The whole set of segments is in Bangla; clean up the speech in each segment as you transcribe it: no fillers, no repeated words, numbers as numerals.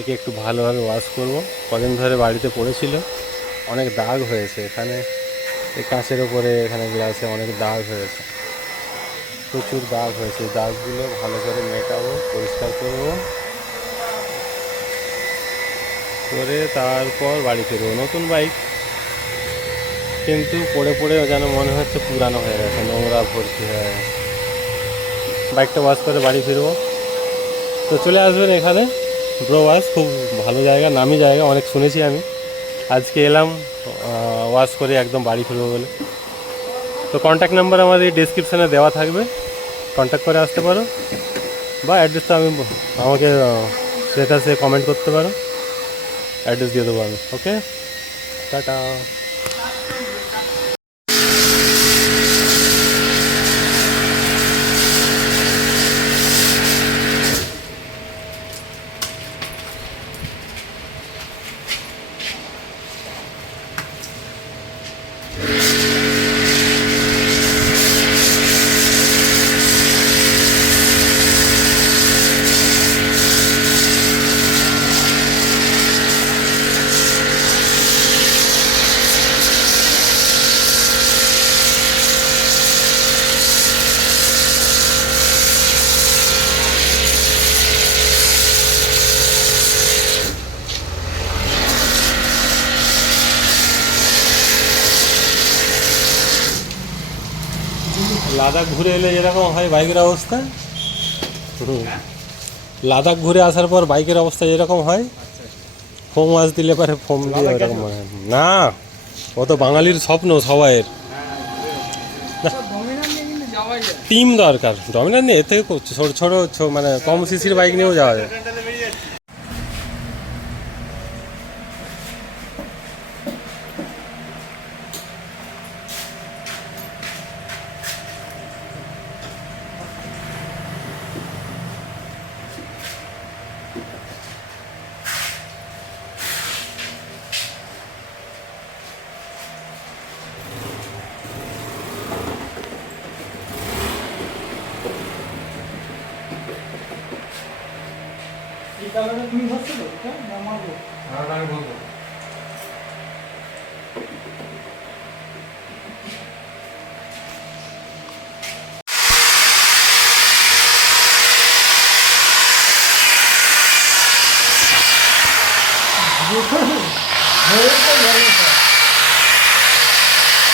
একে একটু ভালোভাবে ওয়াশ করব। কদিন ধরে বাড়িতে পড়েছিল, অনেক দাগ হয়েছে এখানে, এই কাঁচের ওপরে, এখানে গ্লাসে অনেক দাগ হয়েছে, প্রচুর দাগ হয়েছে। এই দাগগুলো ভালো করে মেটাবো, পরিষ্কার করব, করে তারপর বাড়ি ফিরবো। নতুন বাইক, কিন্তু পড়ে পড়ে যেন মনে হচ্ছে পুরানো হয়ে গেছে, নোংরা ভর্তি হয়ে গেছে। বাইকটা ওয়াশ করে বাড়ি ফিরবো। তো চলে আসবেন এখানে, ব্রো ওয়াশ, খুব ভালো জায়গা, নামি জায়গা, অনেক শুনেছি আমি। আজকে এলাম ওয়াশ করে একদম বাড়ি ফিরবো বলে। তো কন্ট্যাক্ট নাম্বার আমার এই ডিসক্রিপশানে দেওয়া থাকবে, কন্ট্যাক্ট করে আসতে পারো, বা অ্যাড্রেসটা আমাকে স্ট্যাটাসে কমেন্ট করতে পারো, অ্যাড্রেস দিয়ে দেবো আমি। ওকে, টাটা। লাদাখ ঘুরে এলে এরকম হয় বাইকের অবস্থা। লাদাখ ঘুরে আসার পর বাইকের অবস্থা এরকম হয়। ফোম ওয়াশ দিলে পারে, ফোম দিয়ে এরকম হয় না। ও তো বাঙালির স্বপ্ন সবাইয়ের। টিম দরকার, ডমিনার নিয়ে এর থেকে ছোটো ছোটো মানে কম সিসির বাইক নিয়েও যাওয়া যায়। তুমি ধরছো তো এটা না মারবো? আমি বলবো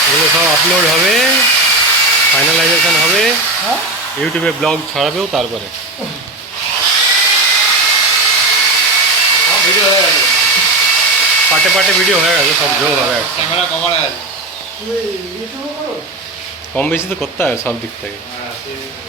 এগুলো সব আপলোড হবে, ফাইনালাইজেশন হবে, হ্যাঁ, ইউটিউবে ব্লগ ছড়াবেও। তারপরে সব ভিডিও হয়ে গেছে, পার্টে পার্টে ভিডিও হয়ে গেছে, সব যোগ হবে একটা। ক্যামেরা কভার হয়ে গেছে। তুমি ইউটিউবে করো? কম বেশি তো করতে হবে সব দিক থেকে। হ্যাঁ, হয়ে গেছে।